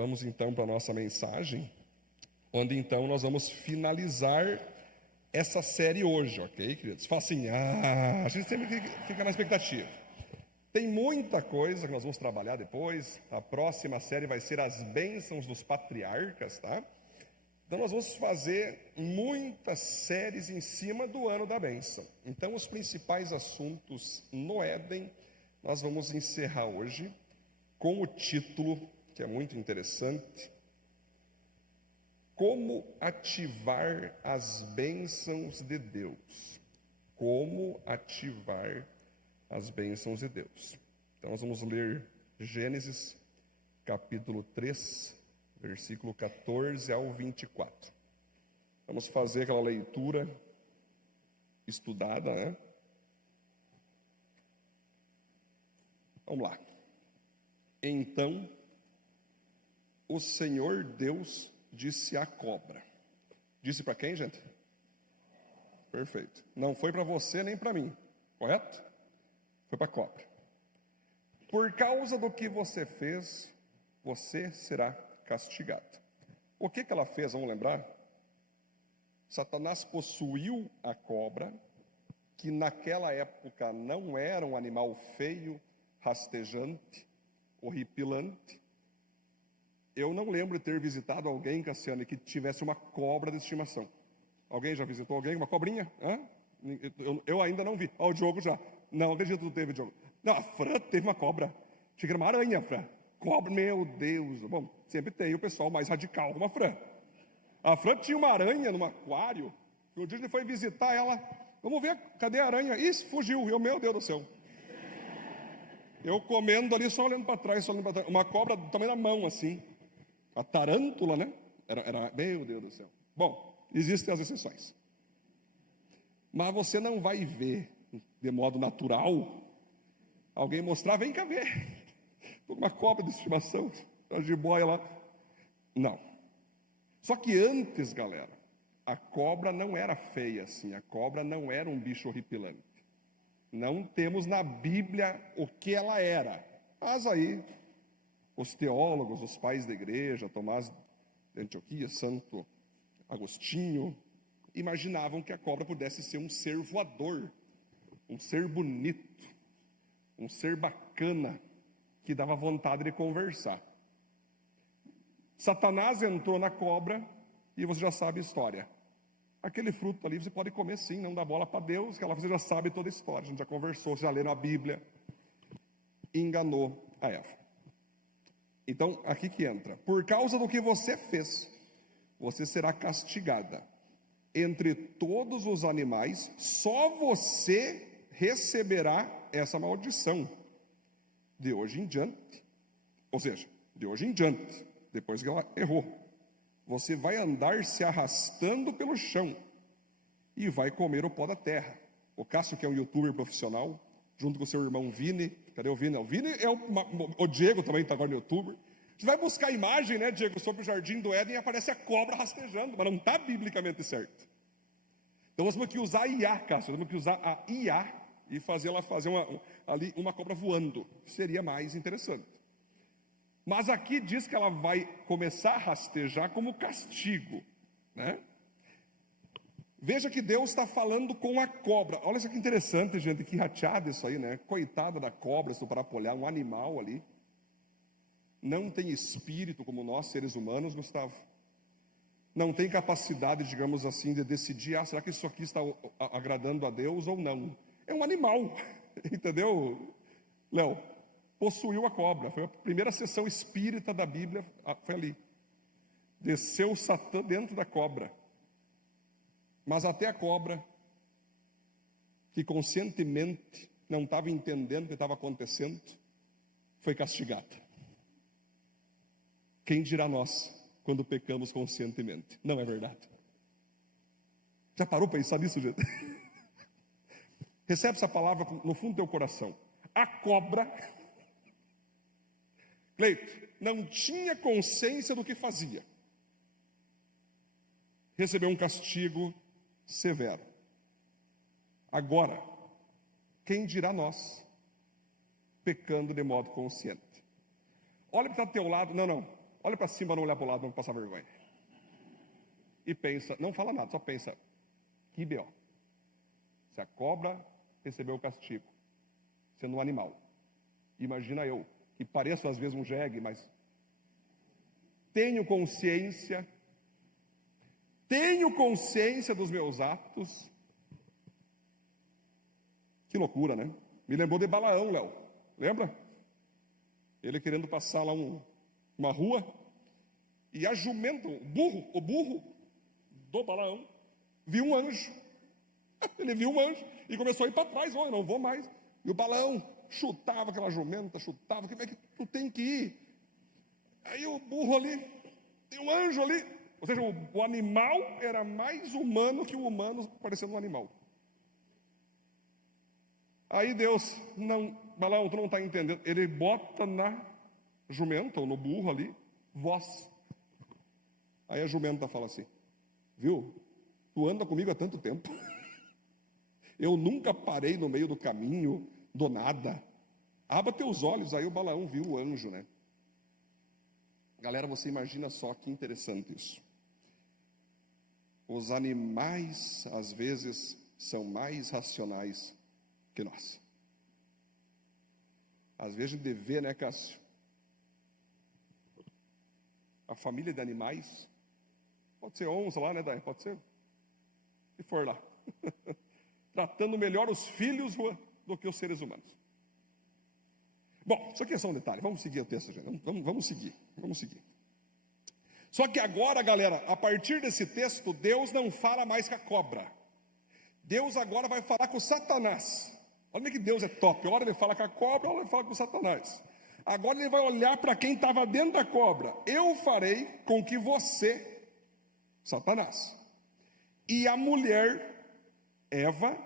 vamos então para a nossa mensagem, onde então nós vamos finalizar essa série hoje, ok, queridos? Fala assim, a gente sempre fica na expectativa. Tem muita coisa que nós vamos trabalhar depois. A próxima série vai ser as bênçãos dos patriarcas, tá? Então nós vamos fazer muitas séries em cima do ano da bênção. Então os principais assuntos no Éden, nós vamos encerrar hoje com o título, que é muito interessante: Como ativar as bênçãos de Deus. Como ativar as bênçãos de Deus. Então nós vamos ler Gênesis capítulo 3, versículo 14 ao 24. Vamos fazer aquela leitura estudada, né? Vamos lá. Então, o Senhor Deus disse à cobra. Disse para quem, gente? Perfeito. Não foi para você nem para mim, correto? Foi para a cobra. Por causa do que você fez, você será castigado. O que ela fez, vamos lembrar? Satanás possuiu a cobra, que naquela época não era um animal feio, rastejante, horripilante. Eu não lembro de ter visitado alguém, Cassiane, que tivesse uma cobra de estimação. Alguém já visitou alguém com uma cobrinha? Eu ainda não vi. O Diogo já. Não, acredito que tu teve, Diogo. Não, a Fran teve uma cobra. Achei que era uma aranha, Fran. Cobra, meu Deus. Bom, sempre tem o pessoal mais radical como a Fran. A Fran tinha uma aranha no aquário. Um dia a gente foi visitar ela. Vamos ver, cadê a aranha? Ih, fugiu. Meu Deus do céu. Eu comendo ali, só olhando para trás, uma cobra do tamanho da mão, assim. A tarântula, né? Era, meu Deus do céu. Bom, existem as exceções. Mas você não vai ver, de modo natural, alguém mostrar, vem cá ver. Uma cobra de estimação, a jiboia lá. Não. Só que antes, galera, a cobra não era feia assim. A cobra não era um bicho horripilante. Não temos na Bíblia o que ela era. Mas aí, os teólogos, os pais da igreja, Tomás de Antioquia, Santo Agostinho, imaginavam que a cobra pudesse ser um ser voador, um ser bonito, um ser bacana, que dava vontade de conversar. Satanás entrou na cobra e você já sabe a história. Aquele fruto ali você pode comer sim, não dá bola para Deus, que ela você já sabe toda a história, a gente já conversou, já leu na Bíblia. Enganou a Eva. Então, aqui que entra. Por causa do que você fez, você será castigada. Entre todos os animais, só você receberá essa maldição. De hoje em diante. Ou seja, de hoje em diante, depois que ela errou. Você vai andar se arrastando pelo chão e vai comer o pó da terra. O Cássio, que é um youtuber profissional, junto com o seu irmão Vini. Cadê o Vini? O Vini é o Diego também está agora no youtuber. Você vai buscar a imagem, né, Diego, sobre o jardim do Éden e aparece a cobra rastejando, mas não está biblicamente certo. Então nós temos que usar a IA, Cássio, nós temos que usar a IA e fazer ela fazer ali uma cobra voando. Seria mais interessante. Mas aqui diz que ela vai começar a rastejar como castigo, né? Veja que Deus está falando com a cobra. Olha isso que interessante, gente, que rateado isso aí, né? Coitada da cobra, se para olhar, um animal ali. Não tem espírito como nós, seres humanos, Gustavo. Não tem capacidade, digamos assim, de decidir, será que isso aqui está agradando a Deus ou não? É um animal, entendeu, Léo? Possuiu a cobra, foi a primeira sessão espírita da Bíblia, foi ali. Desceu Satã dentro da cobra. Mas até a cobra, que conscientemente não estava entendendo o que estava acontecendo, foi castigada. Quem dirá nós, quando pecamos conscientemente? Não é verdade? Já parou para pensar nisso, gente? Recebe essa palavra no fundo do teu coração. A cobra, Cleito, não tinha consciência do que fazia. Recebeu um castigo severo. Agora, quem dirá nós, pecando de modo consciente? Olha para o teu lado, não, olha para cima, não olhar para o lado, não passar vergonha. E pensa, não fala nada, só pensa, que B.O. Se a cobra recebeu o castigo, sendo um animal, imagina eu, que pareço às vezes um jegue, mas tenho consciência dos meus atos. Que loucura, né? Me lembrou de Balaão, Léo, lembra? Ele querendo passar lá uma rua, e a jumenta, o burro do Balaão, viu um anjo. Ele viu um anjo e começou a ir para trás, eu não vou mais. E o Balaão chutava aquela jumenta, chutava, como é que tu tem que ir? Aí o burro ali, tem um anjo ali. Ou seja, o animal era mais humano que o humano parecendo um animal. Aí Deus, não, Balaão, tu não está entendendo. Ele bota na jumenta, ou no burro ali, voz. Aí a jumenta fala assim, viu, tu anda comigo há tanto tempo. Eu nunca parei no meio do caminho, do nada. Abra teus olhos. Aí o Balaão viu o anjo, né? Galera, você imagina só que interessante isso. Os animais, às vezes, são mais racionais que nós. Às vezes de ver, né, Cássio? A família de animais, pode ser onça lá, né, Dai? Pode ser? Se for lá. Tratando melhor os filhos do que os seres humanos. Bom, isso aqui é só um detalhe. Vamos seguir o texto, gente. Vamos seguir. Só que agora, galera, a partir desse texto, Deus não fala mais com a cobra. Deus agora vai falar com Satanás. Olha que Deus é top. Hora ele fala com a cobra, hora ele fala com Satanás. Agora ele vai olhar para quem estava dentro da cobra. Eu farei com que você, Satanás, e a mulher Eva,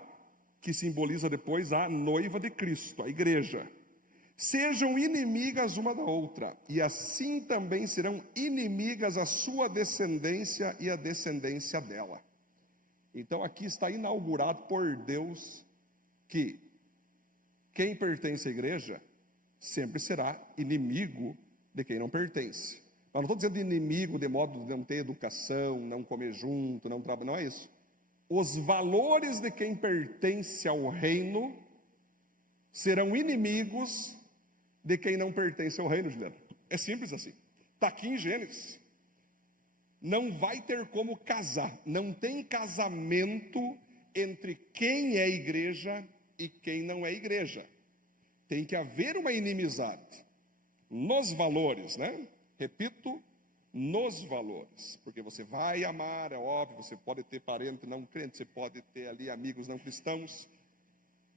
que simboliza depois a noiva de Cristo, a igreja, sejam inimigas uma da outra, e assim também serão inimigas a sua descendência e a descendência dela. Então aqui está inaugurado por Deus que quem pertence à igreja sempre será inimigo de quem não pertence. Mas não estou dizendo inimigo de modo de não ter educação, não comer junto, não trabalhar, não é isso. Os valores de quem pertence ao reino serão inimigos de quem não pertence ao reino, Juliano. É simples assim. Está aqui em Gênesis. Não vai ter como casar. Não tem casamento entre quem é igreja e quem não é igreja. Tem que haver uma inimizade nos valores, né? Repito, nos valores, porque você vai amar, é óbvio, você pode ter parente não crente, você pode ter ali amigos não cristãos.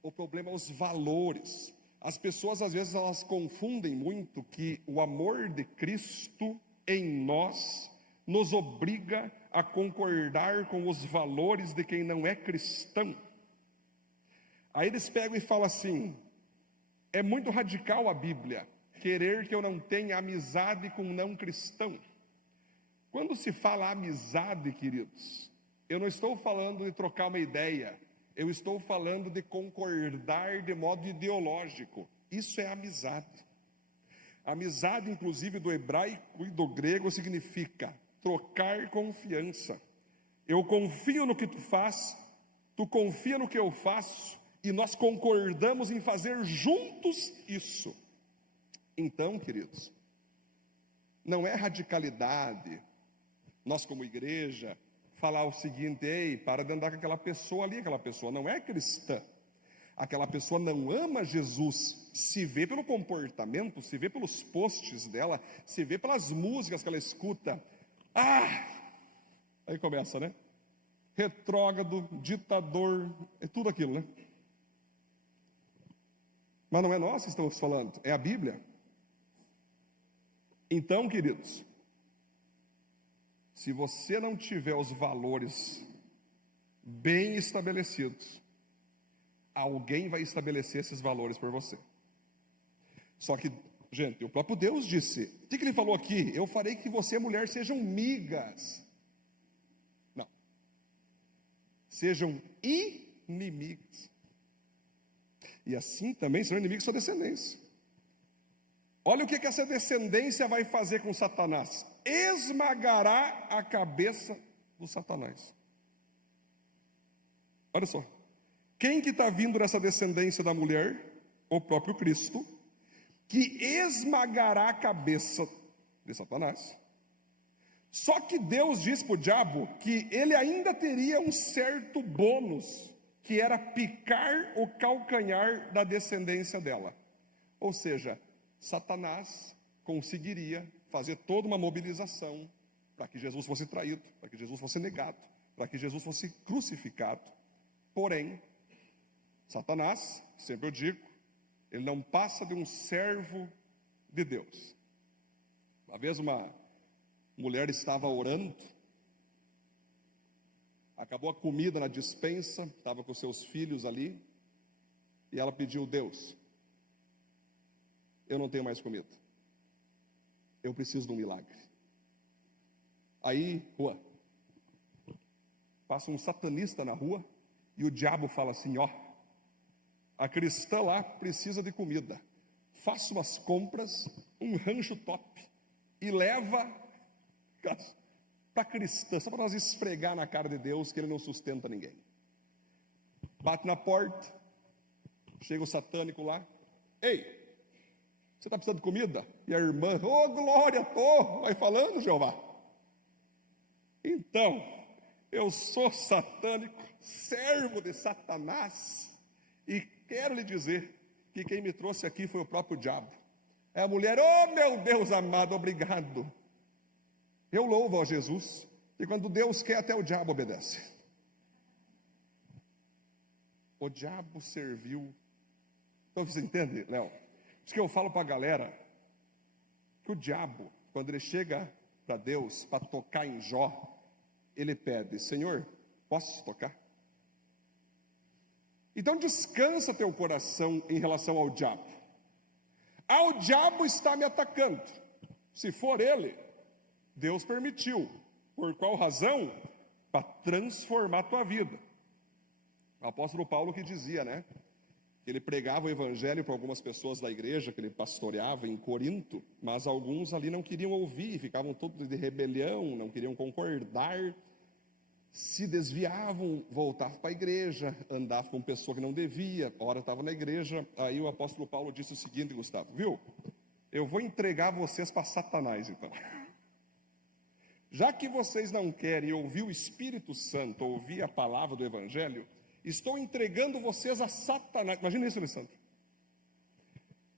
O problema é os valores. As pessoas às vezes elas confundem muito que o amor de Cristo em nós nos obriga a concordar com os valores de quem não é cristão. Aí eles pegam e falam assim, é muito radical a Bíblia querer que eu não tenha amizade com não cristão. Quando se fala amizade, queridos, eu não estou falando de trocar uma ideia, eu estou falando de concordar de modo ideológico. Isso é amizade. Amizade, inclusive, do hebraico e do grego, significa trocar confiança. Eu confio no que tu faz, tu confia no que eu faço, e nós concordamos em fazer juntos isso. Então, queridos, não é radicalidade nós como igreja falar o seguinte, ei, para de andar com aquela pessoa ali, aquela pessoa não é cristã, aquela pessoa não ama Jesus, se vê pelo comportamento, se vê pelos posts dela, se vê pelas músicas que ela escuta, aí começa, né? Retrógrado, ditador, é tudo aquilo, né? Mas não é nós que estamos falando, é a Bíblia. Então, queridos, se você não tiver os valores bem estabelecidos, alguém vai estabelecer esses valores por você. Só que, gente, o próprio Deus disse, o que ele falou aqui? Eu farei que você e a mulher sejam migas. Não. Sejam inimigas. E assim também serão inimigos da sua descendência. Olha o que essa descendência vai fazer com Satanás: esmagará a cabeça do Satanás. Olha só, quem que está vindo nessa descendência da mulher? O próprio Cristo, que esmagará a cabeça de Satanás. Só que Deus diz para o diabo que ele ainda teria um certo bônus, que era picar o calcanhar da descendência dela. Ou seja, Satanás conseguiria fazer toda uma mobilização para que Jesus fosse traído, para que Jesus fosse negado, para que Jesus fosse crucificado. Porém, Satanás, sempre eu digo, ele não passa de um servo de Deus. Uma vez uma mulher estava orando, acabou a comida na despensa, estava com seus filhos ali, e ela pediu: Deus, eu não tenho mais comida, eu preciso de um milagre. Aí, passa um satanista na rua, e o diabo fala assim: ó, a cristã lá precisa de comida, faça umas compras, um rancho top, e leva para a cristã, só para nós esfregar na cara de Deus que ele não sustenta ninguém. Bate na porta, chega o satânico lá: ei, você está precisando de comida? E a irmã: ô glória, tô, vai falando, Jeová. Então, eu sou satânico, servo de Satanás, e quero lhe dizer que quem me trouxe aqui foi o próprio diabo. É a mulher: oh meu Deus amado, obrigado. Eu louvo a Jesus, e quando Deus quer, até o diabo obedece. O diabo serviu. Então você entende, Léo? Por isso que eu falo para a galera que o diabo, quando ele chega para Deus para tocar em Jó, ele pede: Senhor, posso tocar? Então descansa teu coração em relação ao diabo. O diabo está me atacando. Se for ele, Deus permitiu. Por qual razão? Para transformar a tua vida. O apóstolo Paulo que dizia, né? Que ele pregava o evangelho para algumas pessoas da igreja que ele pastoreava em Corinto, mas alguns ali não queriam ouvir, ficavam todos de rebelião, não queriam concordar, se desviavam, voltavam para a igreja, andavam com pessoa que não devia, ora estava na igreja. Aí o apóstolo Paulo disse o seguinte: Gustavo, viu? Eu vou entregar vocês para Satanás então. Já que vocês não querem ouvir o Espírito Santo, ouvir a palavra do evangelho, estou entregando vocês a Satanás. Imagina isso, Alessandro.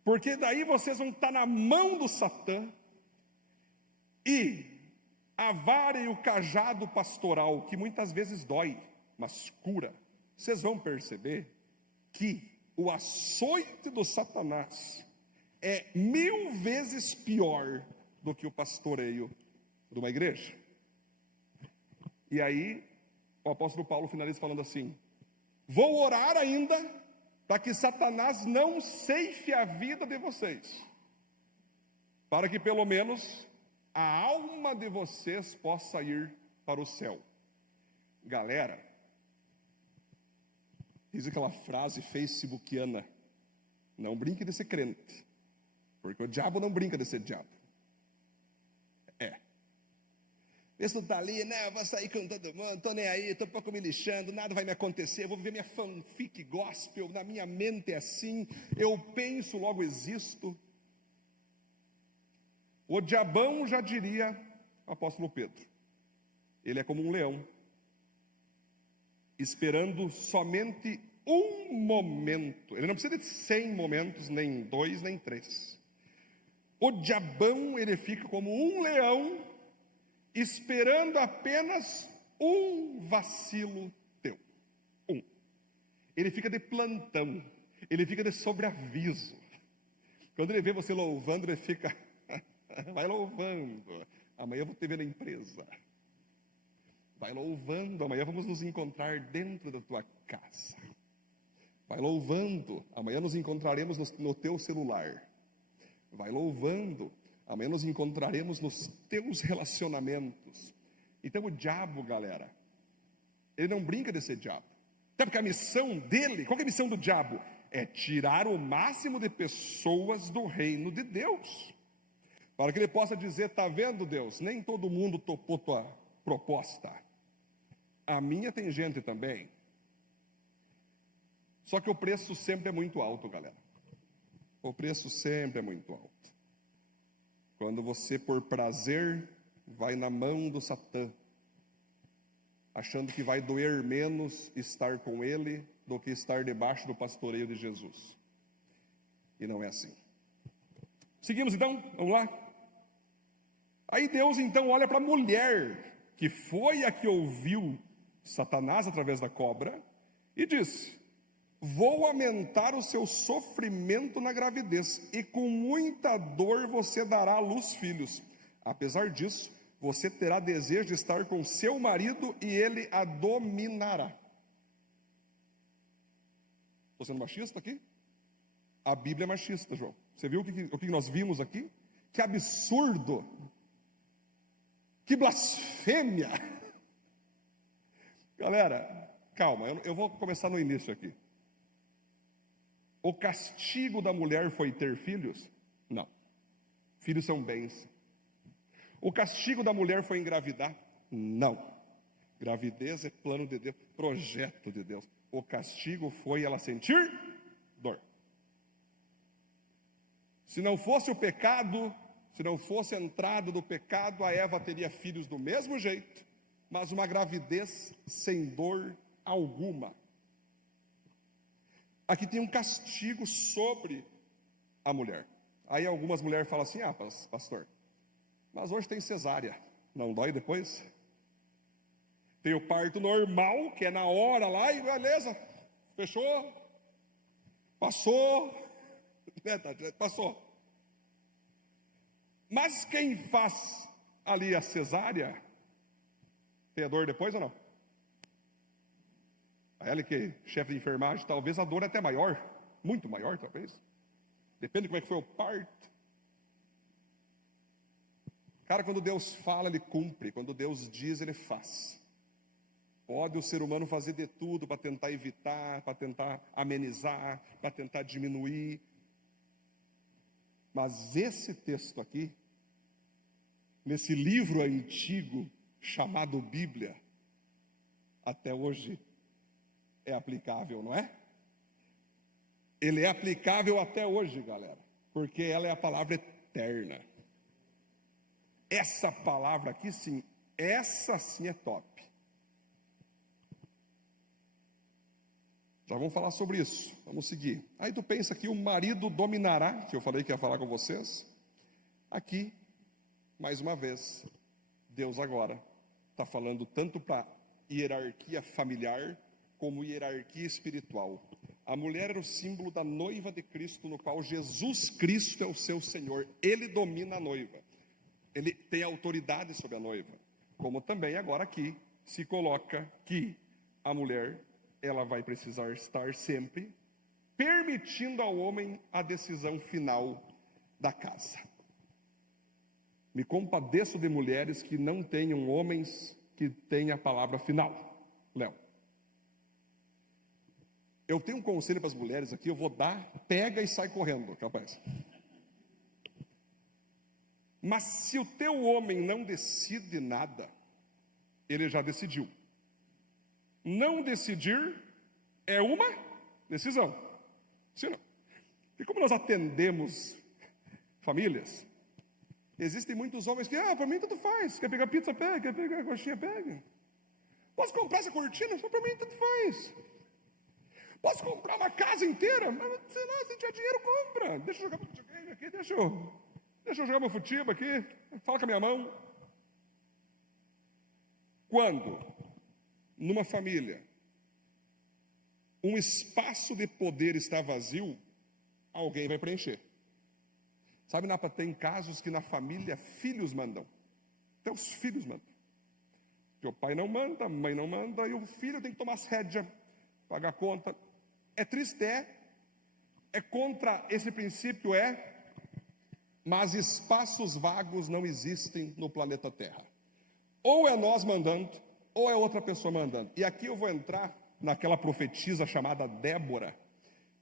Porque daí vocês vão estar na mão do Satã, e a vara e o cajado pastoral, que muitas vezes dói, mas cura, vocês vão perceber que o açoite do Satanás é 1000 vezes pior do que o pastoreio de uma igreja. E aí o apóstolo Paulo finaliza falando assim: vou orar ainda para que Satanás não ceife a vida de vocês, para que pelo menos a alma de vocês possa ir para o céu. Galera, diz aquela frase facebookiana: não brinque de ser crente, porque o diabo não brinca de ser diabo. Vê se tu está ali: não, eu vou sair com todo mundo, estou nem aí, estou um pouco me lixando, nada vai me acontecer, eu vou viver minha fanfic gospel, na minha mente é assim, eu penso, logo existo. O diabão, já diria o apóstolo Pedro, ele é como um leão, esperando somente um momento. Ele não precisa de 100 momentos, nem 2, nem 3. O diabão, ele fica como um leão, esperando apenas um vacilo teu. Ele fica de plantão, ele fica de sobreaviso. Quando ele vê você louvando, ele fica: vai louvando, amanhã eu vou te ver na empresa. Vai louvando, amanhã vamos nos encontrar dentro da tua casa. Vai louvando, amanhã nos encontraremos no teu celular. Vai louvando, amanhã nos encontraremos nos teus relacionamentos. Então o diabo, galera, ele não brinca de ser diabo. Até porque a missão dele, qual que é a missão do diabo? é tirar o máximo de pessoas do reino de Deus. Para que ele possa dizer: está vendo, Deus, nem todo mundo topou tua proposta. A minha tem gente também. Só que o preço sempre é muito alto, galera. O preço sempre é muito alto. Quando você, por prazer, vai na mão do Satã, achando que vai doer menos estar com ele do que estar debaixo do pastoreio de Jesus. E não é assim. Seguimos então? Vamos lá? Aí Deus então olha para a mulher, que foi a que ouviu Satanás através da cobra, e diz: vou aumentar o seu sofrimento na gravidez, e com muita dor você dará à luz filhos. Apesar disso, você terá desejo de estar com seu marido e ele a dominará. Estou sendo machista aqui? A Bíblia é machista, João. Você viu o que nós vimos aqui? Que absurdo! Que blasfêmia! Galera, calma, eu vou começar no início aqui. O castigo da mulher foi ter filhos? Não. Filhos são bens. O castigo da mulher foi engravidar? Não. Gravidez é plano de Deus, projeto de Deus. O castigo foi ela sentir dor. Se não fosse o pecado, se não fosse a entrada do pecado, a Eva teria filhos do mesmo jeito, mas uma gravidez sem dor alguma. Aqui tem um castigo sobre a mulher. Aí algumas mulheres falam assim: ah, pastor, mas hoje tem cesárea, não dói depois? Tem o parto normal, que é na hora lá, e beleza, fechou, passou, passou. Mas quem faz ali a cesárea, tem a dor depois ou não? A ela que é chefe de enfermagem, talvez a dor é até maior, muito maior talvez. Depende de como é que foi o parto. Cara, quando Deus fala, Ele cumpre. Quando Deus diz, Ele faz. Pode o ser humano fazer de tudo para tentar evitar, para tentar amenizar, para tentar diminuir. Mas esse texto aqui, nesse livro antigo chamado Bíblia, até hoje é aplicável, não é? Ele é aplicável até hoje, galera, porque ela é a palavra eterna. Essa palavra aqui sim, essa sim é top. Já vamos falar sobre isso, vamos seguir. Aí tu pensa que o marido dominará, que eu falei que ia falar com vocês. Aqui, mais uma vez, Deus agora está falando tanto para hierarquia familiar, como hierarquia espiritual. A mulher era o símbolo da noiva de Cristo, no qual Jesus Cristo é o seu Senhor. Ele domina a noiva. Ele tem autoridade sobre a noiva. Como também agora aqui se coloca que a mulher, ela vai precisar estar sempre permitindo ao homem a decisão final da casa. Me compadeço de mulheres que não tenham homens que tenham a palavra final. Léo, eu tenho um conselho para as mulheres aqui, eu vou dar, pega e sai correndo, capaz. Mas se o teu homem não decide nada, ele já decidiu. Não decidir é uma decisão. Sim, não? E como nós atendemos famílias, existem muitos homens que, para mim tudo faz. Quer pegar pizza, pega. Quer pegar coxinha, pega. Posso comprar essa cortina? Só para mim tudo faz. Posso comprar uma casa inteira? Mas, sei lá, se tiver dinheiro, compra. Deixa eu jogar meu videogame aqui, deixa eu jogar meu futebol aqui. Fala com a minha mão. Quando, numa família, um espaço de poder está vazio, alguém vai preencher. Sabe, Napa, tem casos que na família filhos mandam. Até os filhos mandam. Porque o pai não manda, a mãe não manda, e o filho tem que tomar as rédeas, pagar a conta. É triste, é contra esse princípio, mas espaços vagos não existem no planeta Terra. Ou é nós mandando, ou é outra pessoa mandando. E aqui eu vou entrar naquela profetisa chamada Débora,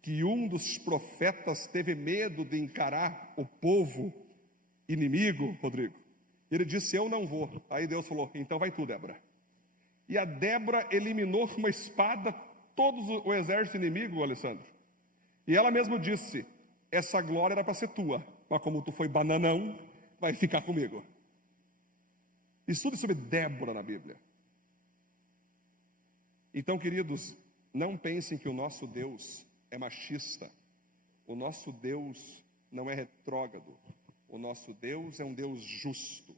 que um dos profetas teve medo de encarar o povo inimigo, Rodrigo. Ele disse: eu não vou. Aí Deus falou: então vai tu, Débora. E a Débora eliminou com uma espada todo o exército inimigo, Alessandro. E ela mesma disse: essa glória era para ser tua, mas como tu foi bananão, vai ficar comigo. Estude sobre Débora na Bíblia. Então, queridos, não pensem que o nosso Deus é machista. O nosso Deus não é retrógrado. O nosso Deus é um Deus justo.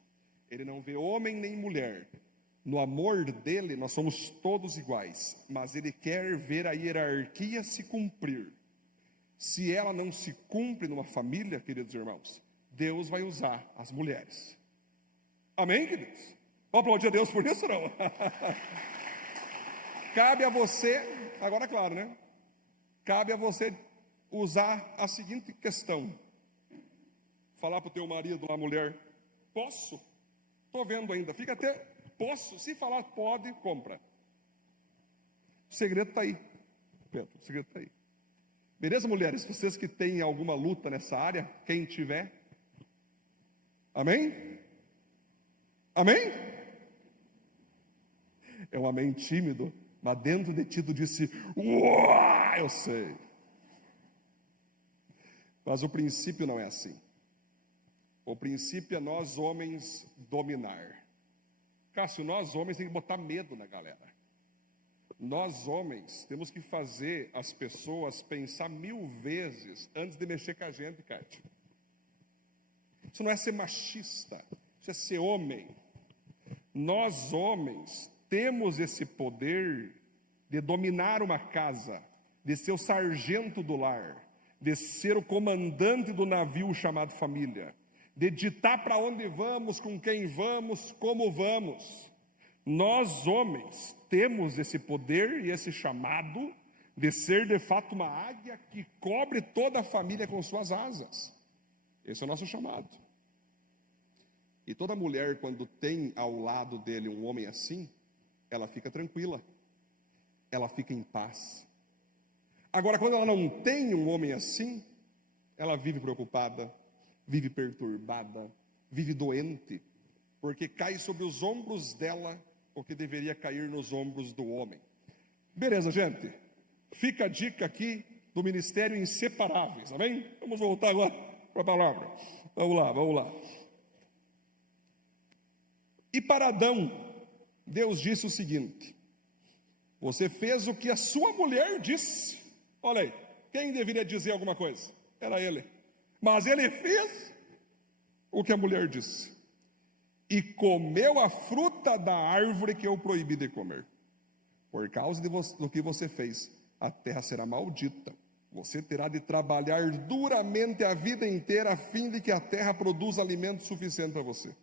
Ele não vê homem nem mulher. No amor dele, nós somos todos iguais. Mas ele quer ver a hierarquia se cumprir. Se ela não se cumpre numa família, queridos irmãos, Deus vai usar as mulheres. Amém, queridos? Vamos aplaudir a Deus por isso, não? Cabe a você, agora claro, né? Cabe a você usar a seguinte questão. Falar para o teu marido, uma mulher: posso? Estou vendo ainda, fica até, posso? Se falar pode, compra. O segredo está aí, Pedro, o segredo está aí. Beleza, mulheres? Vocês que têm alguma luta nessa área, quem tiver. Amém? Amém? É um amém tímido, mas dentro de ti tu disse: uau, eu sei. Mas o princípio não é assim. O princípio é nós homens dominar. Cássio, nós homens temos que botar medo na galera. Nós homens temos que fazer as pessoas pensar 1000 vezes antes de mexer com a gente, Cássio. Isso não é ser machista, isso é ser homem. Nós homens temos esse poder de dominar uma casa, de ser o sargento do lar, de ser o comandante do navio chamado família, de ditar para onde vamos, com quem vamos, como vamos. Nós homens temos esse poder e esse chamado de ser de fato uma águia que cobre toda a família com suas asas. Esse é o nosso chamado. E toda mulher, quando tem ao lado dele um homem assim, ela fica tranquila, ela fica em paz. Agora, quando ela não tem um homem assim, ela vive preocupada, vive perturbada, vive doente, porque cai sobre os ombros dela o que deveria cair nos ombros do homem. Beleza, gente? Fica a dica aqui do Ministério Inseparáveis, amém? Vamos voltar agora para a palavra. Vamos lá. E para Adão, Deus disse o seguinte: você fez o que a sua mulher disse. Olha aí, quem deveria dizer alguma coisa? Era ele. Mas ele fez o que a mulher disse. E comeu a fruta da árvore que eu proibi de comer. Por causa do que você fez, a terra será maldita. Você terá de trabalhar duramente a vida inteira, a fim de que a terra produza alimento suficiente para você.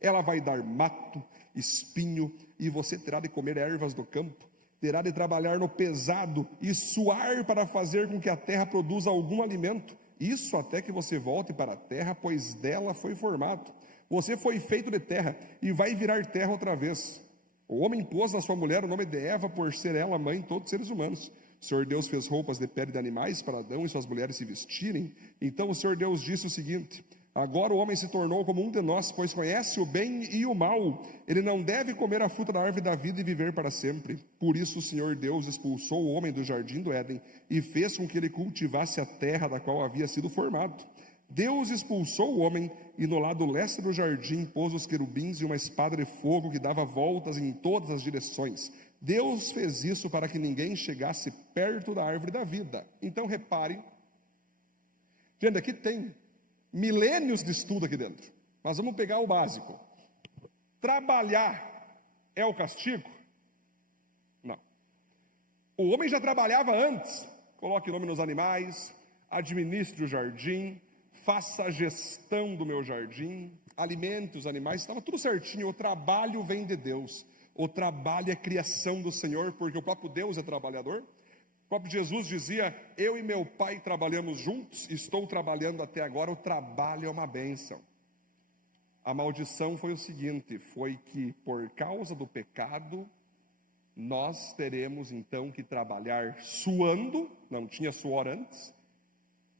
Ela vai dar mato, espinho, e você terá de comer ervas do campo. Terá de trabalhar no pesado e suar para fazer com que a terra produza algum alimento. Isso até que você volte para a terra, pois dela foi formado. Você foi feito de terra e vai virar terra outra vez. O homem pôs na sua mulher o nome de Eva, por ser ela mãe de todos os seres humanos. O Senhor Deus fez roupas de pele de animais para Adão e suas mulheres se vestirem. Então o Senhor Deus disse o seguinte: agora o homem se tornou como um de nós, pois conhece o bem e o mal. Ele não deve comer a fruta da árvore da vida e viver para sempre. Por isso o Senhor Deus expulsou o homem do jardim do Éden e fez com que ele cultivasse a terra da qual havia sido formado. Deus expulsou o homem e no lado leste do jardim pôs os querubins e uma espada de fogo que dava voltas em todas as direções. Deus fez isso para que ninguém chegasse perto da árvore da vida. Então reparem, gente, aqui tem milênios de estudo aqui dentro, mas vamos pegar o básico. Trabalhar é o castigo? Não. O homem já trabalhava antes. Coloque nome nos animais, administre o jardim, faça a gestão do meu jardim, alimente os animais, estava tudo certinho. O trabalho vem de Deus, o trabalho é criação do Senhor, porque o próprio Deus é trabalhador. O próprio Jesus dizia: eu e meu pai trabalhamos juntos, estou trabalhando até agora. O trabalho é uma bênção. A maldição foi o seguinte: foi que por causa do pecado nós teremos então que trabalhar suando, não tinha suor antes,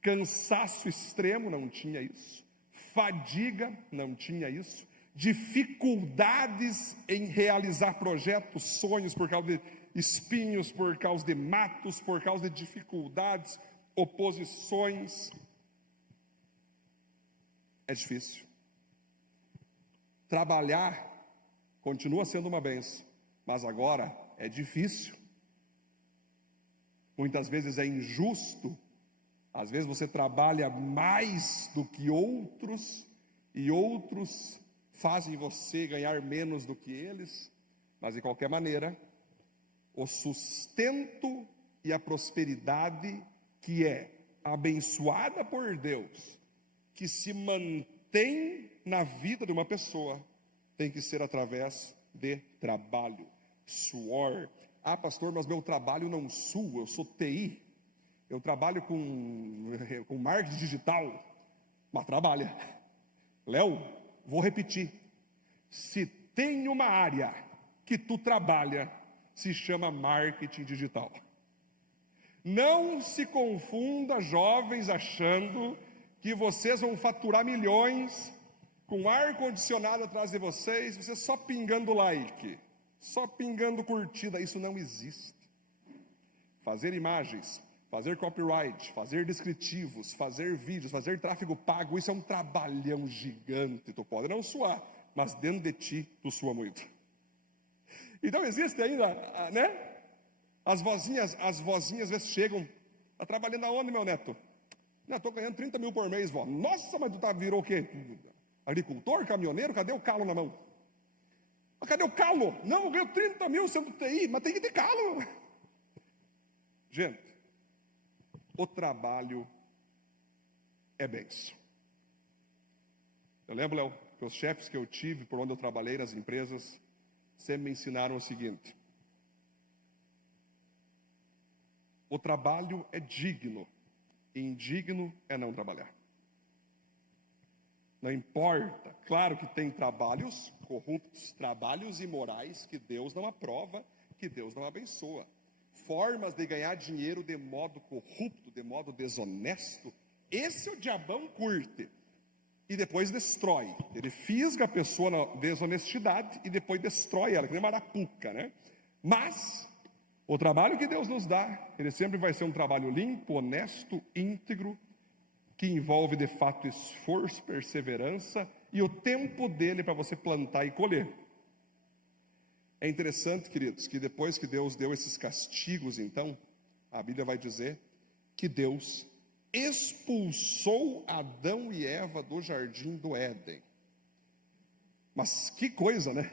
cansaço extremo, não tinha isso, fadiga, não tinha isso, dificuldades em realizar projetos, sonhos por causa de espinhos, por causa de matos, por causa de dificuldades, oposições. É difícil. Trabalhar continua sendo uma bênção, mas agora é difícil. Muitas vezes é injusto. Às vezes você trabalha mais do que outros, e outros fazem você ganhar menos do que eles, mas de qualquer maneira, o sustento e a prosperidade que é abençoada por Deus, que se mantém na vida de uma pessoa, tem que ser através de trabalho, suor. Ah, pastor, mas meu trabalho não sua, eu sou TI, eu trabalho com marketing digital, mas trabalha. Léo, vou repetir, se tem uma área que tu trabalha, se chama marketing digital. Não se confunda, jovens, achando que vocês vão faturar milhões com ar-condicionado atrás de vocês só pingando like, só pingando curtida. Isso não existe. Fazer imagens, fazer copyright, fazer descritivos, fazer vídeos, fazer tráfego pago, isso é um trabalhão gigante. Tu pode não suar, mas dentro de ti tu sua muito. Então existe ainda, né? As vozinhas às vezes chegam, tá trabalhando aonde, meu neto? Não, estou ganhando 30 mil por mês, vó. Nossa, mas tu virou o quê? Agricultor, caminhoneiro? Cadê o calo na mão? Mas cadê o calo? Não, eu ganho 30 mil sendo TI, mas tem que ter calo. Gente, o trabalho é bênção. Eu lembro, Léo, que os chefes que eu tive, por onde eu trabalhei nas empresas, sempre me ensinaram o seguinte: o trabalho é digno, e indigno é não trabalhar. Não importa, claro que tem trabalhos corruptos, trabalhos imorais que Deus não aprova, que Deus não abençoa. Formas de ganhar dinheiro de modo corrupto, de modo desonesto, esse o diabão curte e depois destrói. Ele fisga a pessoa na desonestidade e depois destrói ela, que nem uma arapuca, né? Mas o trabalho que Deus nos dá, ele sempre vai ser um trabalho limpo, honesto, íntegro, que envolve de fato esforço, perseverança e o tempo dele para você plantar e colher. É interessante, queridos, que depois que Deus deu esses castigos, então, a Bíblia vai dizer que Deus expulsou Adão e Eva do jardim do Éden. Mas que coisa, né?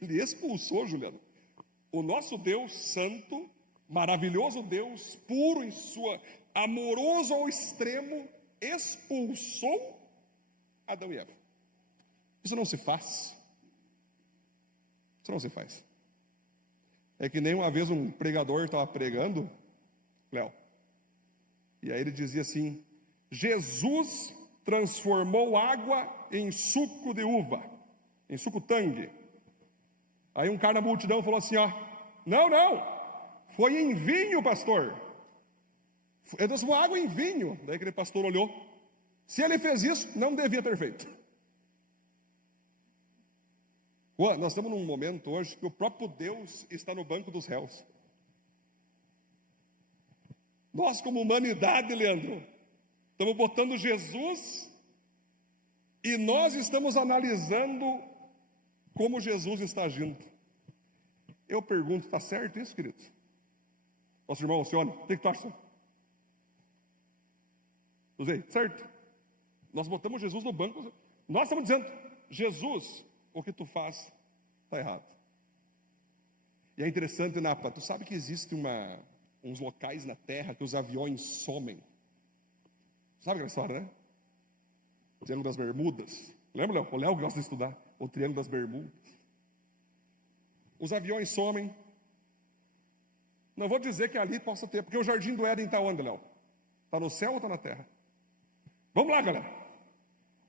Ele expulsou, Juliano. O nosso Deus santo, maravilhoso Deus, puro em sua, amoroso ao extremo, expulsou Adão e Eva. Isso não se faz. Isso não se faz. É que nem uma vez um pregador estava pregando, Léo, e aí ele dizia assim: Jesus transformou água em suco de uva, em suco tangue. Aí um cara na multidão falou assim, ó: não, foi em vinho, pastor. Ele transformou água em vinho. Daí aquele pastor olhou: se ele fez isso, não devia ter feito. Nós estamos num momento hoje que o próprio Deus está no banco dos réus. Nós, como humanidade, Leandro, estamos botando Jesus e nós estamos analisando como Jesus está agindo. Eu pergunto, está certo isso, querido? Nosso irmão Alcione, o que tu acha? Usei, certo? Nós botamos Jesus no banco. Nós estamos dizendo: Jesus, o que tu faz está errado. E é interessante, Napa, tu sabe que existe uns locais na Terra que os aviões somem. Sabe aquela história, né? O Triângulo das Bermudas. Lembra, Léo? O Léo gosta de estudar o Triângulo das Bermudas. Os aviões somem. Não vou dizer que ali possa ter, porque o Jardim do Éden está onde, Léo? Está no céu ou está na terra? Vamos lá, galera.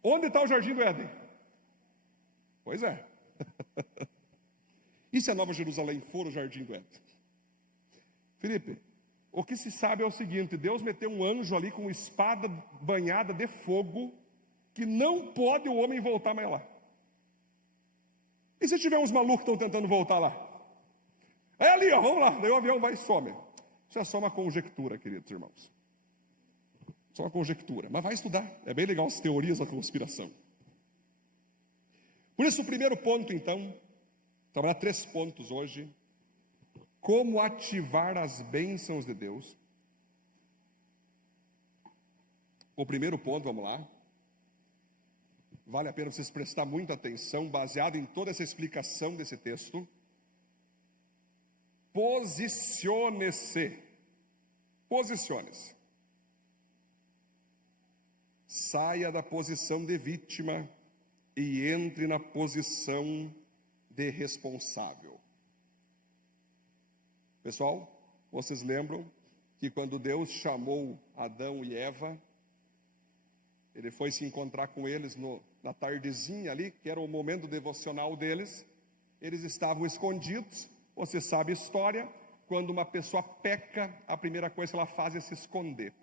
Onde está o Jardim do Éden? Pois é. E se a Nova Jerusalém for o jardim do Éden? Felipe, o que se sabe é o seguinte: Deus meteu um anjo ali com espada banhada de fogo, que não pode o homem voltar mais lá. E se tiver uns malucos que estão tentando voltar lá? É ali, ó, vamos lá. Daí o avião vai e some. Isso é só uma conjectura, queridos irmãos. Só uma conjectura. Mas vai estudar. É bem legal as teorias da conspiração. Por isso, o primeiro ponto, então, trabalhar 3 pontos hoje. Como ativar as bênçãos de Deus. O primeiro ponto, vamos lá. Vale a pena vocês prestar muita atenção, baseado em toda essa explicação desse texto. Posicione-se. Posicione-se. Saia da posição de vítima e entre na posição de responsável. Pessoal, vocês lembram que quando Deus chamou Adão e Eva, Ele foi se encontrar com eles na tardezinha ali, que era o momento devocional deles. Eles estavam escondidos. Você sabe a história. Quando uma pessoa peca, a primeira coisa que ela faz é se esconder.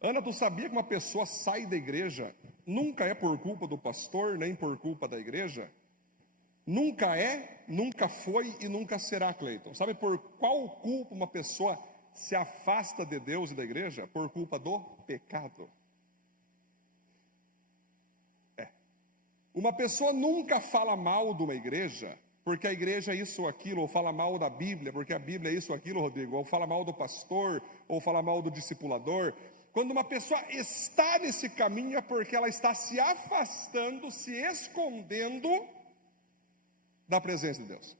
Ana, tu sabia que uma pessoa sai da igreja, nunca é por culpa do pastor, nem por culpa da igreja? Nunca é, nunca foi e nunca será, Cleiton. Sabe por qual culpa uma pessoa se afasta de Deus e da igreja? Por culpa do pecado. Uma pessoa nunca fala mal de uma igreja, porque a igreja é isso ou aquilo, ou fala mal da Bíblia, porque a Bíblia é isso ou aquilo, Rodrigo, ou fala mal do pastor, ou fala mal do discipulador. Quando uma pessoa está nesse caminho é porque ela está se afastando, se escondendo da presença de Deus.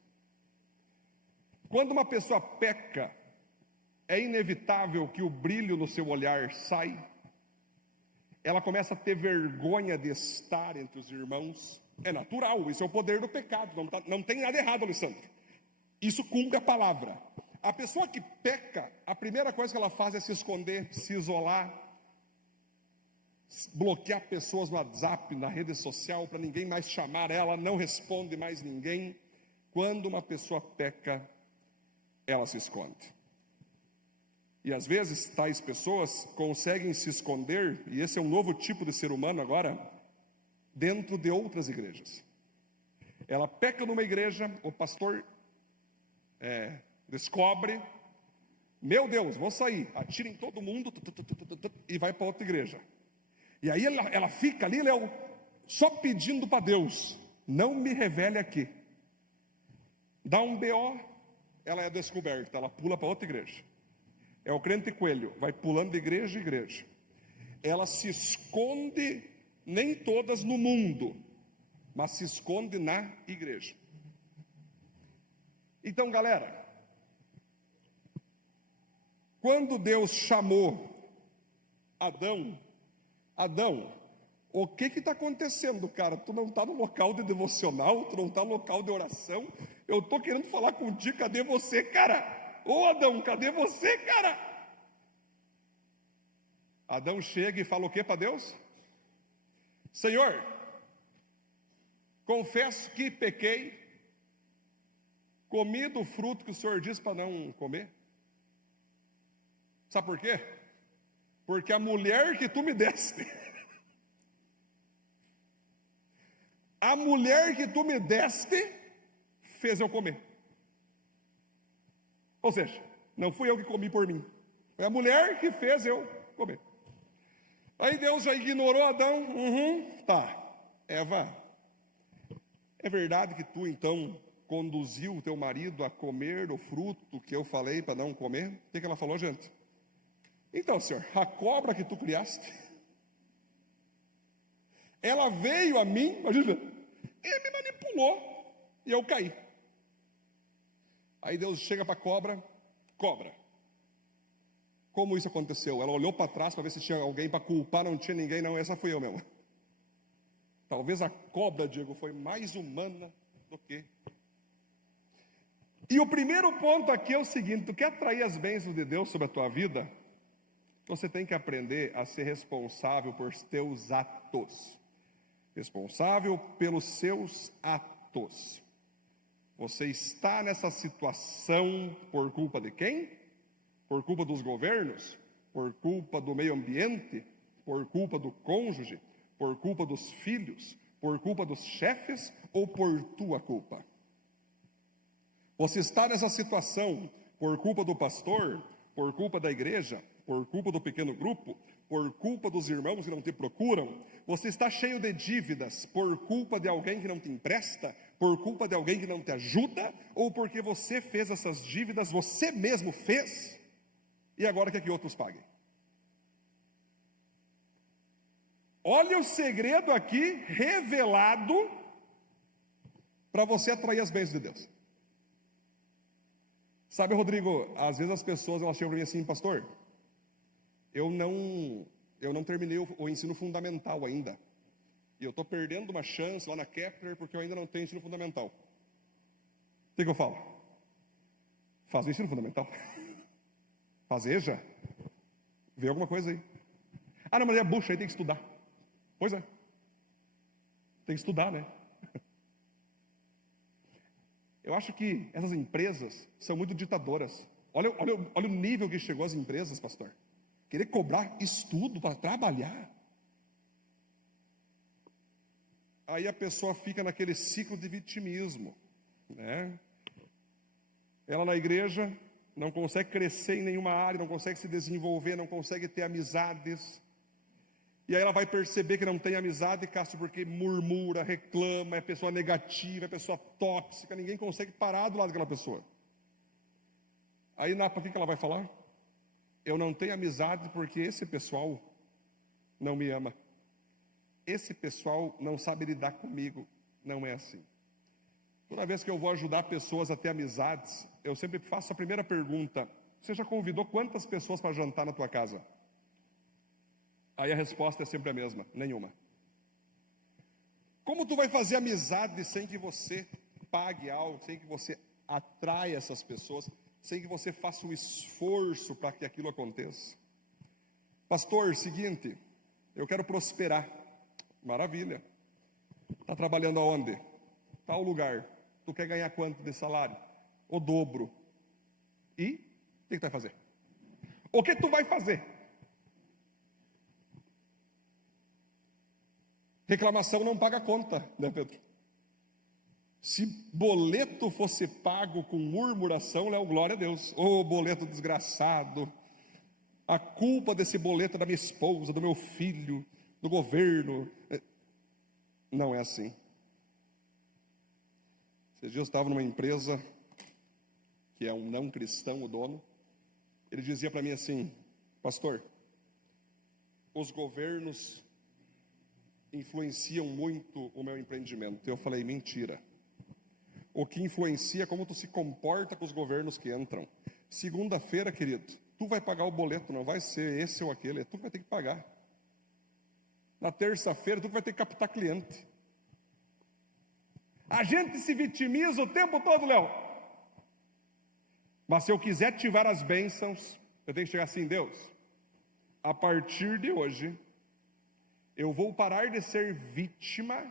Quando uma pessoa peca, é inevitável que o brilho no seu olhar sai. Ela começa a ter vergonha de estar entre os irmãos. É natural, isso é o poder do pecado. Não tem nada errado, Alessandro. Isso cumpre a palavra. A pessoa que peca, a primeira coisa que ela faz é se esconder, se isolar, bloquear pessoas no WhatsApp, na rede social, para ninguém mais chamar ela, não responde mais ninguém. Quando uma pessoa peca, ela se esconde. E às vezes tais pessoas conseguem se esconder, e esse é um novo tipo de ser humano agora, dentro de outras igrejas. Ela peca numa igreja, o pastor descobre, meu Deus, vou sair, atira em todo mundo e vai para outra igreja. E aí ela fica ali, Léo, só pedindo para Deus, não me revele aqui. Dá um BO, ela é descoberta, ela pula para outra igreja. É o crente coelho, vai pulando de igreja em igreja. Ela se esconde, nem todas no mundo, mas se esconde na igreja. Então, galera, quando Deus chamou Adão, o que está acontecendo, cara? Tu não está no local de devocional, tu não está no local de oração. Eu estou querendo falar contigo, cadê você, cara? Ô Adão, cadê você, cara? Adão chega e fala o que para Deus? Senhor, confesso que pequei, comi do fruto que o Senhor disse para não comer. Sabe por quê? Porque a mulher que tu me deste, a mulher que tu me deste, fez eu comer. Ou seja, não fui eu que comi por mim, foi a mulher que fez eu comer. Aí Deus já ignorou Adão. Tá, Eva, é verdade que tu então conduziu o teu marido a comer o fruto que eu falei para não comer? O que ela falou, gente? Então, Senhor, a cobra que tu criaste, ela veio a mim, imagina, e me manipulou, e eu caí. Aí Deus chega para a cobra, como isso aconteceu? Ela olhou para trás para ver se tinha alguém para culpar, não tinha ninguém, não, essa fui eu mesmo. Talvez a cobra, Diego, foi mais humana do que. E o primeiro ponto aqui é o seguinte: tu quer atrair as bênçãos de Deus sobre a tua vida? Você tem que aprender a ser responsável por teus atos. Responsável pelos seus atos. Você está nessa situação por culpa de quem? Por culpa dos governos? Por culpa do meio ambiente? Por culpa do cônjuge? Por culpa dos filhos? Por culpa dos chefes? Ou por tua culpa? Você está nessa situação por culpa do pastor? Por culpa da igreja? Por culpa do pequeno grupo? Por culpa dos irmãos que não te procuram? Você está cheio de dívidas por culpa de alguém que não te empresta? Por culpa de alguém que não te ajuda? Ou porque você fez essas dívidas, você mesmo fez, e agora quer que outros paguem? Olha o segredo aqui revelado para você atrair as bênçãos de Deus. Sabe, Rodrigo, às vezes as pessoas elas chegam para mim assim: pastor, eu não terminei o ensino fundamental ainda. E eu estou perdendo uma chance lá na Kepler porque eu ainda não tenho ensino fundamental. O que eu falo? Faz o ensino fundamental. Fazeja. Vê alguma coisa aí. Ah, não, mas é bucha, aí tem que estudar. Pois é. Tem que estudar, né? Eu acho que essas empresas são muito ditadoras. Olha o nível que chegou as empresas, pastor. Querer cobrar estudo para trabalhar. Aí a pessoa fica naquele ciclo de vitimismo, né? Ela na igreja não consegue crescer em nenhuma área, não consegue se desenvolver, não consegue ter amizades. E aí ela vai perceber que não tem amizade, Cássio, porque murmura, reclama, é pessoa negativa, é pessoa tóxica, ninguém consegue parar do lado daquela pessoa. Aí para que ela vai falar? Eu não tenho amizade porque esse pessoal não me ama. Esse pessoal não sabe lidar comigo. Não é assim. Toda vez que eu vou ajudar pessoas a ter amizades, eu sempre faço a primeira pergunta: você já convidou quantas pessoas para jantar na tua casa? Aí a resposta é sempre a mesma: nenhuma. Como tu vai fazer amizade sem que você pague algo, sem que você atraia essas pessoas, sem que você faça um esforço para que aquilo aconteça? Pastor, seguinte, eu quero prosperar. Maravilha. Está trabalhando aonde? Tal lugar. Tu quer ganhar quanto de salário? O dobro. E? O que tu vai fazer? O que tu vai fazer? Reclamação não paga conta, né, Pedro? Se boleto fosse pago com murmuração, Léo, glória a Deus. Ô, boleto desgraçado. A culpa desse boleto é da minha esposa, do meu filho, do governo. Não é assim. Esses dias eu estava numa empresa que é um não cristão, o dono. Ele dizia para mim assim: pastor, os governos influenciam muito o meu empreendimento. Eu falei: mentira. O que influencia é como tu se comporta com os governos que entram. Segunda-feira, querido, tu vai pagar o boleto, não vai ser esse ou aquele, é tu que vai ter que pagar. Na terça-feira, tu vai ter que captar cliente. A gente se vitimiza o tempo todo, Léo. Mas se eu quiser ativar as bênçãos, eu tenho que chegar assim: Deus, a partir de hoje, eu vou parar de ser vítima,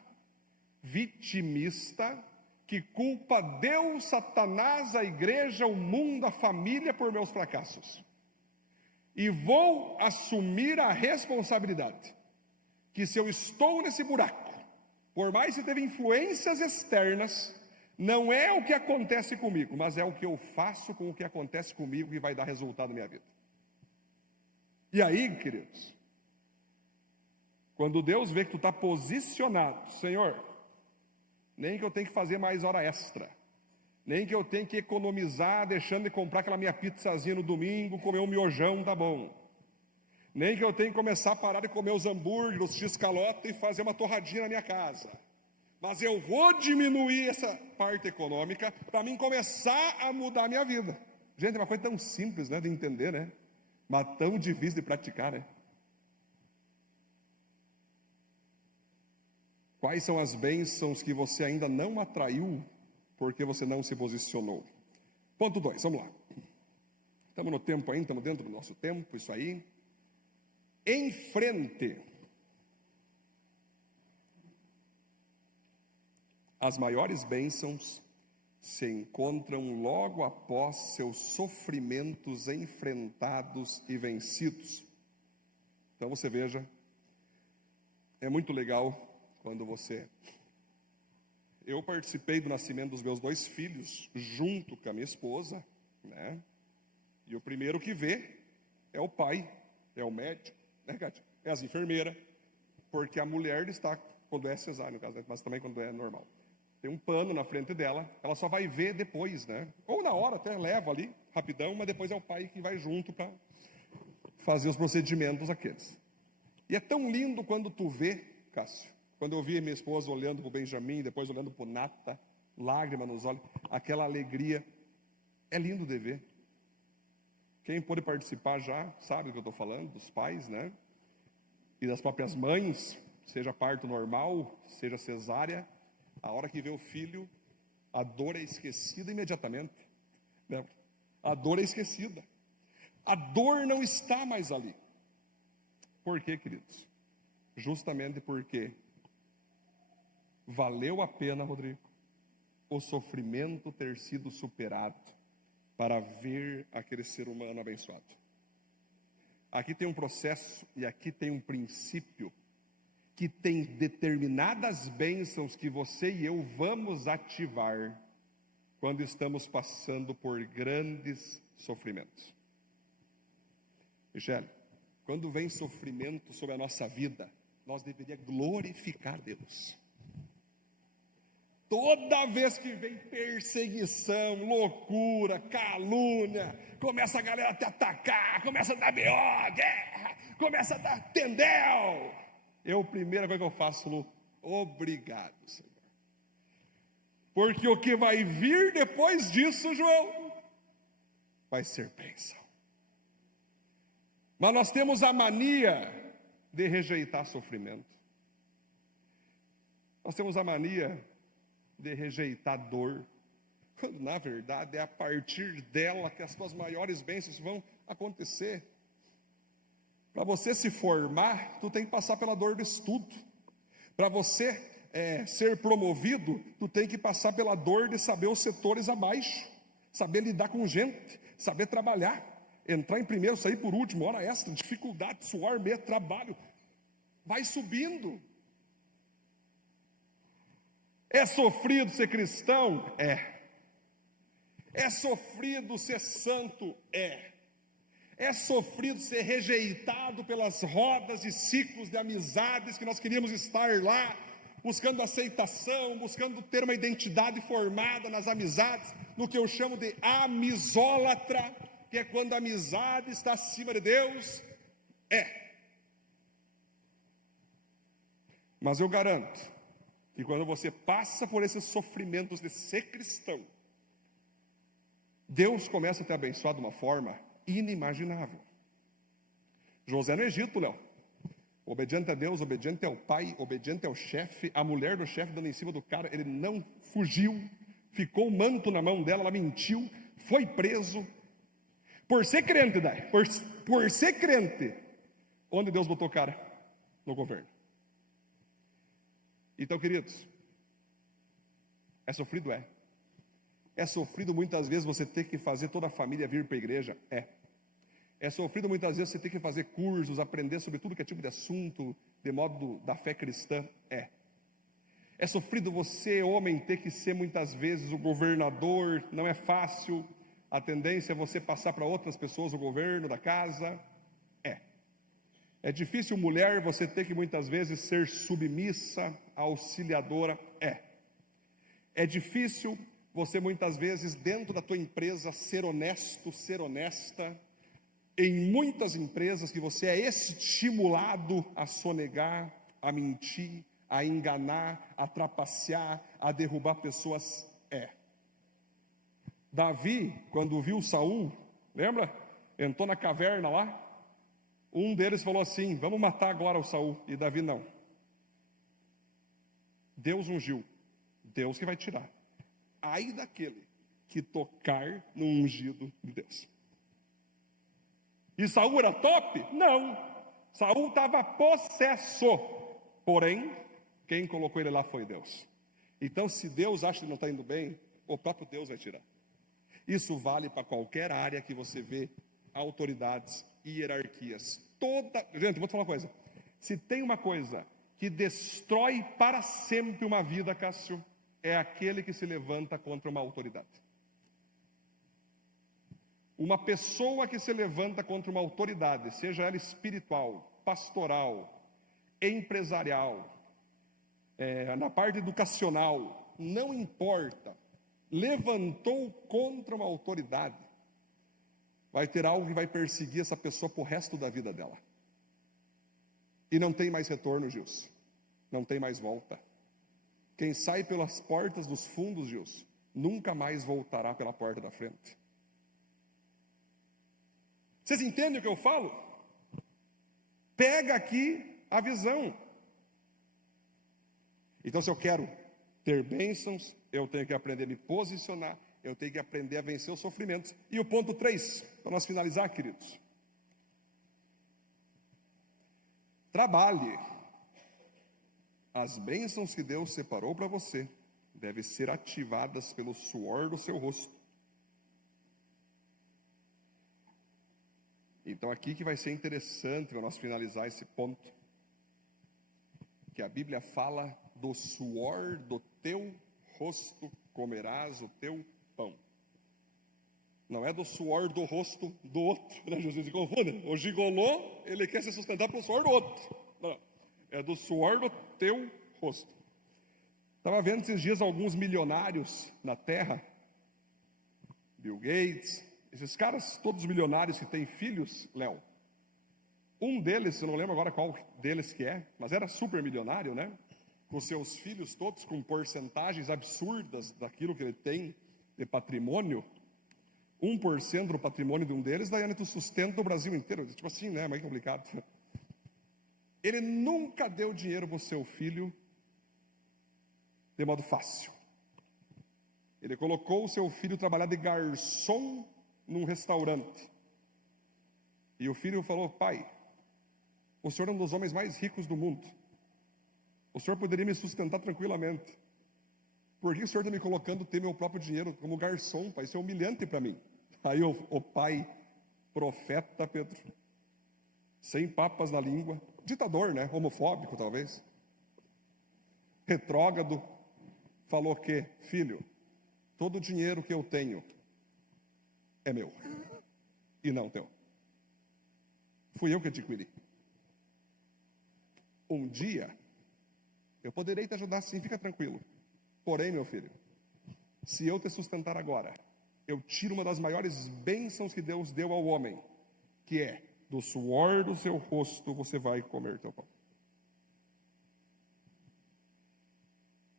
vitimista, que culpa Deus, Satanás, a igreja, o mundo, a família por meus fracassos. E vou assumir a responsabilidade que se eu estou nesse buraco, por mais que teve influências externas, não é o que acontece comigo, mas é o que eu faço com o que acontece comigo que vai dar resultado na minha vida. E aí, queridos, quando Deus vê que tu está posicionado, Senhor, nem que eu tenha que fazer mais hora extra, nem que eu tenha que economizar, deixando de comprar aquela minha pizzazinha no domingo, comer um miojão, tá bom. Nem que eu tenha que começar a parar de comer os hambúrgueres, os x-calota e fazer uma torradinha na minha casa. Mas eu vou diminuir essa parte econômica para mim começar a mudar a minha vida. Gente, é uma coisa tão simples, né, de entender, né? Mas tão difícil de praticar, né? Quais são as bênçãos que você ainda não atraiu porque você não se posicionou? Ponto 2, vamos lá. Estamos no tempo ainda, estamos dentro do nosso tempo, isso aí. Enfrente as maiores bênçãos se encontram logo após seus sofrimentos enfrentados e vencidos. Então você veja, é muito legal quando você... Eu participei do nascimento dos meus 2 filhos, junto com a minha esposa, né? E o primeiro que vê é o pai, é o médico, né, Cátia? É as enfermeiras, porque a mulher está, quando é cesárea, no caso, mas também quando é normal. Tem um pano na frente dela, ela só vai ver depois, né? Ou na hora até leva ali, rapidão, mas depois é o pai que vai junto para fazer os procedimentos aqueles. E é tão lindo quando tu vê, Cássio, quando eu vi minha esposa olhando para o Benjamin, depois olhando para o Nata, lágrima nos olhos, aquela alegria, é lindo de ver. Quem pôde participar já sabe do que eu estou falando, dos pais, né? E das próprias mães, seja parto normal, seja cesárea, a hora que vê o filho, a dor é esquecida imediatamente. Né? A dor é esquecida. A dor não está mais ali. Por quê, queridos? Justamente porque valeu a pena, Rodrigo, o sofrimento ter sido superado para ver aquele ser humano abençoado. Aqui tem um processo e aqui tem um princípio que tem determinadas bênçãos que você e eu vamos ativar quando estamos passando por grandes sofrimentos. Michele, quando vem sofrimento sobre a nossa vida, nós deveríamos glorificar Deus. Toda vez que vem perseguição, loucura, calúnia, começa a galera a te atacar, começa a dar B.O., guerra, começa a dar tendel. A primeira coisa que eu faço, Lu, obrigado, Senhor. Porque o que vai vir depois disso, João, vai ser bênção. Mas nós temos a mania de rejeitar sofrimento. Nós temos a mania de rejeitar dor, quando na verdade é a partir dela que as tuas maiores bênçãos vão acontecer. Para você se formar, tu tem que passar pela dor do estudo. Para você ser promovido, tu tem que passar pela dor de saber os setores abaixo, saber lidar com gente, saber trabalhar, entrar em primeiro, sair por último, hora extra, dificuldade, suor, medo, trabalho, vai subindo. É sofrido ser cristão? É. É sofrido ser santo? É. É sofrido ser rejeitado pelas rodas e ciclos de amizades que nós queríamos estar lá, buscando aceitação, buscando ter uma identidade formada nas amizades, no que eu chamo de amizólatra, que é quando a amizade está acima de Deus. Mas eu garanto que quando você passa por esses sofrimentos de ser cristão, Deus começa a te abençoar de uma forma inimaginável. José no Egito, Léo, obediente a Deus, obediente ao pai, obediente ao chefe, a mulher do chefe dando em cima do cara, ele não fugiu, ficou o manto na mão dela, ela mentiu, foi preso, por ser crente, por ser crente, onde Deus botou o cara? No governo. Então, queridos, é sofrido? É sofrido muitas vezes você ter que fazer toda a família vir para a igreja? É sofrido muitas vezes você ter que fazer cursos, aprender sobre tudo que é tipo de assunto, de modo da fé cristã? É sofrido você, homem, ter que ser muitas vezes o governador, não é fácil, a tendência é você passar para outras pessoas o governo da casa? É difícil, mulher, você ter que muitas vezes ser submissa, auxiliadora? É difícil você muitas vezes dentro da tua empresa ser honesto, ser honesta. Em muitas empresas que você é estimulado a sonegar, a mentir, a enganar, a trapacear, a derrubar pessoas. Davi, quando viu Saul, lembra? Entrou na caverna lá. Um deles falou assim: vamos matar agora o Saul. E Davi não. Deus ungiu, Deus que vai tirar. Ai daquele que tocar no ungido de Deus. E Saul era top? Não. Saul estava possesso. Porém, quem colocou ele lá foi Deus. Então, se Deus acha que ele não está indo bem, o próprio Deus vai tirar. Isso vale para qualquer área que você vê autoridades e hierarquias. Gente, vou te falar uma coisa. Se tem uma coisa que destrói para sempre uma vida, Cássio, é aquele que se levanta contra uma autoridade. Uma pessoa que se levanta contra uma autoridade, seja ela espiritual, pastoral, empresarial, na parte educacional, não importa, levantou contra uma autoridade, vai ter algo que vai perseguir essa pessoa para o resto da vida dela. E não tem mais retorno, Gilson. Não tem mais volta. Quem sai pelas portas dos fundos, Gilson, nunca mais voltará pela porta da frente. Vocês entendem o que eu falo? Pega aqui a visão. Então, se eu quero ter bênçãos, eu tenho que aprender a me posicionar, eu tenho que aprender a vencer os sofrimentos. E o ponto 3, para nós finalizar, queridos. Trabalhe. As bênçãos que Deus separou para você devem ser ativadas pelo suor do seu rosto. Então aqui que vai ser interessante para nós finalizar esse ponto, que a Bíblia fala do suor do teu rosto comerás o teu pão. Não é do suor do rosto do outro, né? Jesus se confunde. O gigolô, ele quer se sustentar pelo suor do outro. Não, é do suor do teu rosto. Estava vendo esses dias alguns milionários na Terra, Bill Gates, esses caras, todos milionários que têm filhos, Léo. Um deles, eu não lembro agora qual deles que é, mas era super milionário, né? Com seus filhos todos com porcentagens absurdas daquilo que ele tem de patrimônio. 1% do patrimônio de um deles, daí tu sustenta o Brasil inteiro. Tipo assim, né? Mas é complicado. Ele nunca deu dinheiro para o seu filho de modo fácil. Ele colocou o seu filho trabalhar de garçom num restaurante. E o filho falou: pai, o senhor é um dos homens mais ricos do mundo. O senhor poderia me sustentar tranquilamente. Por que o senhor está me colocando ter meu próprio dinheiro como garçom, pai? Isso é humilhante para mim. Aí o pai, profeta Pedro, sem papas na língua, ditador, né? Homofóbico talvez, retrógrado, falou que: filho, todo o dinheiro que eu tenho é meu e não teu. Fui eu que adquiri. Um dia eu poderei te ajudar sim, fica tranquilo. Porém, meu filho, se eu te sustentar agora, eu tiro uma das maiores bênçãos que Deus deu ao homem, que é: do suor do seu rosto você vai comer teu pão.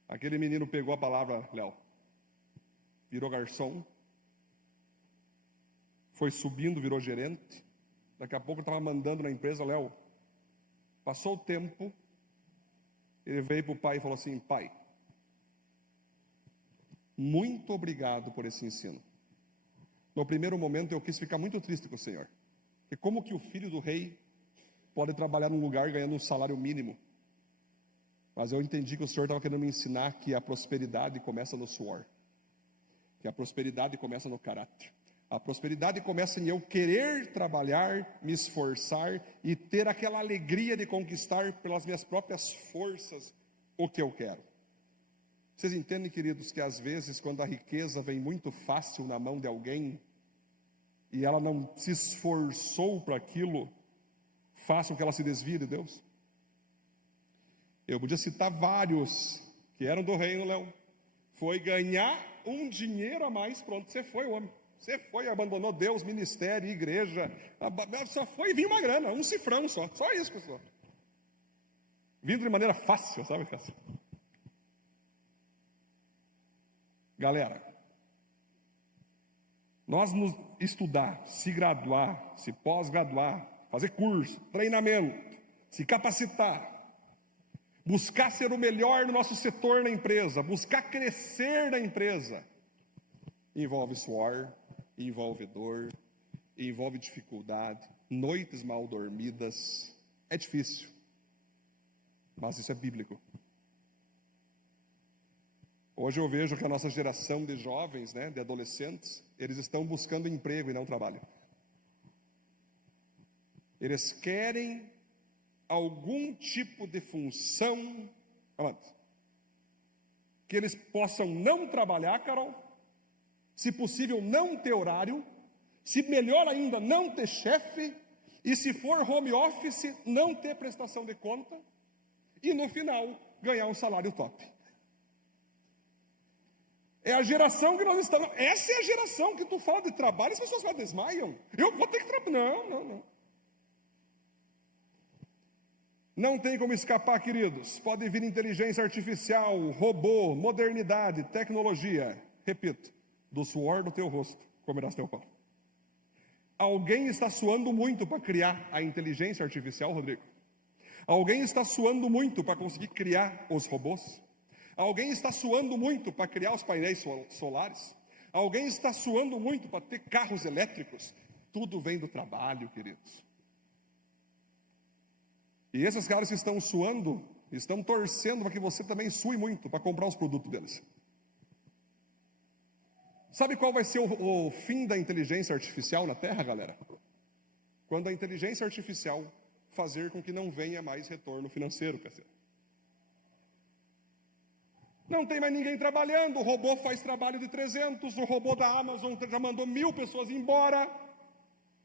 Aquele menino pegou a palavra, Léo, virou garçom, foi subindo, virou gerente. Daqui a pouco estava mandando na empresa. Léo, passou o tempo, ele veio para o pai e falou assim: pai, muito obrigado por esse ensino. No primeiro momento eu quis ficar muito triste com o senhor, porque como que o filho do rei pode trabalhar num lugar ganhando um salário mínimo? Mas eu entendi que o senhor estava querendo me ensinar que a prosperidade começa no suor, que a prosperidade começa no caráter. A prosperidade começa em eu querer trabalhar, me esforçar e ter aquela alegria de conquistar pelas minhas próprias forças o que eu quero. Vocês entendem, queridos, que às vezes quando a riqueza vem muito fácil na mão de alguém e ela não se esforçou para aquilo, faça com que ela se desvie de Deus? Eu podia citar vários que eram do reino, Léo. Foi ganhar um dinheiro a mais, pronto, você foi, homem. Você foi, abandonou Deus, ministério, igreja, só foi vir uma grana, um cifrão só isso, pessoal. Vindo de maneira fácil, sabe, Cássio? Galera, nós nos estudar, se graduar, se pós-graduar, fazer curso, treinamento, se capacitar, buscar ser o melhor no nosso setor na empresa, buscar crescer na empresa, envolve suor, envolve dor, envolve dificuldade, noites mal dormidas. É difícil, mas isso é bíblico. Hoje eu vejo que a nossa geração de jovens, né, de adolescentes, eles estão buscando emprego e não trabalho. Eles querem algum tipo de função, que eles possam não trabalhar, Carol, se possível não ter horário, se melhor ainda não ter chefe, e se for home office, não ter prestação de conta, e no final ganhar um salário top. É a geração que nós estamos. Essa é a geração que tu fala de trabalho, as pessoas falam, desmaiam. Eu vou ter que trabalhar. Não. Não tem como escapar, queridos. Pode vir inteligência artificial, robô, modernidade, tecnologia. Repito, do suor do teu rosto comerás teu pão. Alguém está suando muito para criar a inteligência artificial, Rodrigo? Alguém está suando muito para conseguir criar os robôs? Alguém está suando muito para criar os painéis solares? Alguém está suando muito para ter carros elétricos? Tudo vem do trabalho, queridos. E esses caras que estão suando, estão torcendo para que você também sue muito para comprar os produtos deles. Sabe qual vai ser o fim da inteligência artificial na Terra, galera? Quando a inteligência artificial fazer com que não venha mais retorno financeiro, parceiro. Não tem mais ninguém trabalhando, o robô faz trabalho de 300, o robô da Amazon já mandou 1000 pessoas embora.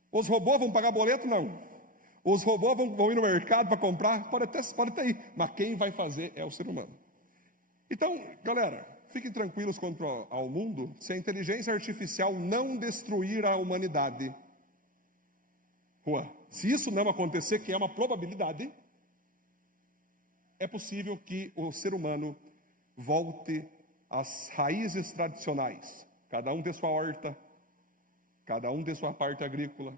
Os robôs vão pagar boleto? Não. Os robôs vão ir no mercado para comprar? Pode até ir, mas quem vai fazer é o ser humano. Então, galera, fiquem tranquilos quanto ao mundo, se a inteligência artificial não destruir a humanidade. Se isso não acontecer, que é uma probabilidade, é possível que o ser humano volte às raízes tradicionais. Cada um tem sua horta, cada um tem sua parte agrícola,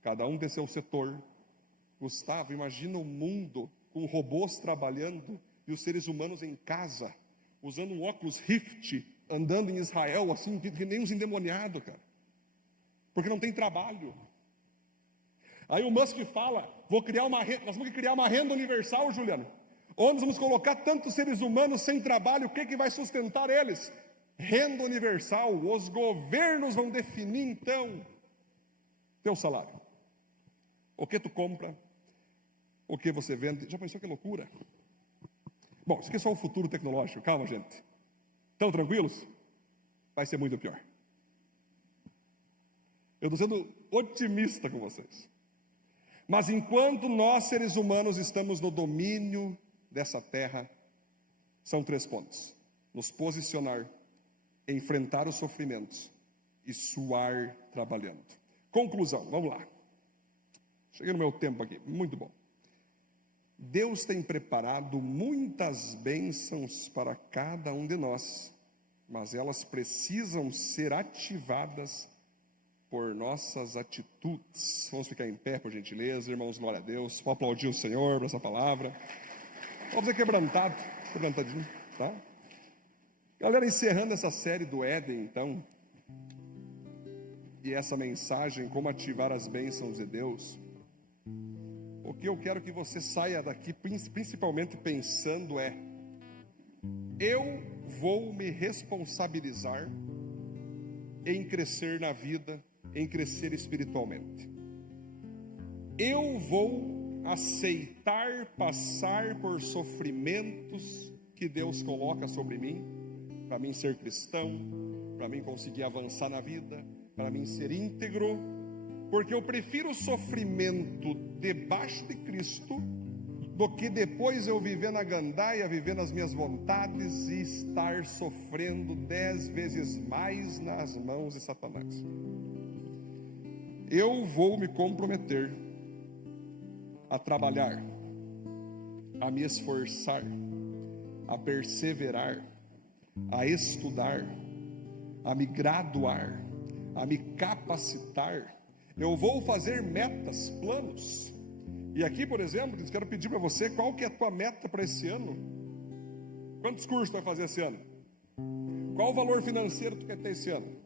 cada um tem seu setor. Gustavo, imagina o mundo com robôs trabalhando e os seres humanos em casa, usando um óculos Rift, andando em Israel, assim, que nem uns endemoniados, cara. Porque não tem trabalho. Aí o Musk fala, nós vamos criar uma renda universal, Juliano. Onde vamos colocar tantos seres humanos sem trabalho, o que vai sustentar eles? Renda universal. Os governos vão definir, então, teu salário. O que tu compra, o que você vende. Já pensou que loucura? Bom, isso aqui é só o futuro tecnológico. Calma, gente. Estão tranquilos? Vai ser muito pior. Eu estou sendo otimista com vocês. Mas enquanto nós, seres humanos, estamos no domínio dessa terra, são 3 pontos: nos posicionar, enfrentar os sofrimentos e suar trabalhando. Conclusão, vamos lá. Cheguei no meu tempo aqui, muito bom. Deus tem preparado muitas bênçãos para cada um de nós, mas elas precisam ser ativadas por nossas atitudes. Vamos ficar em pé, por gentileza, irmãos, glória a Deus. Vou aplaudir o Senhor por essa palavra. Vamos fazer quebrantadinho, tá? Galera, encerrando essa série do Éden, então, e essa mensagem, como ativar as bênçãos de Deus, o que eu quero que você saia daqui, principalmente pensando eu vou me responsabilizar em crescer na vida, em crescer espiritualmente. Eu vou aceitar passar por sofrimentos que Deus coloca sobre mim, para mim ser cristão, para mim conseguir avançar na vida, para mim ser íntegro, porque eu prefiro o sofrimento debaixo de Cristo do que depois eu viver na gandaia, viver nas minhas vontades e estar sofrendo 10 vezes mais nas mãos de Satanás. Eu vou me comprometer a trabalhar, a me esforçar, a perseverar, a estudar, a me graduar, a me capacitar. Eu vou fazer metas, planos. E aqui, por exemplo, eu quero pedir para você, qual que é a tua meta para esse ano? Quantos cursos tu vai fazer esse ano? Qual o valor financeiro tu quer ter esse ano?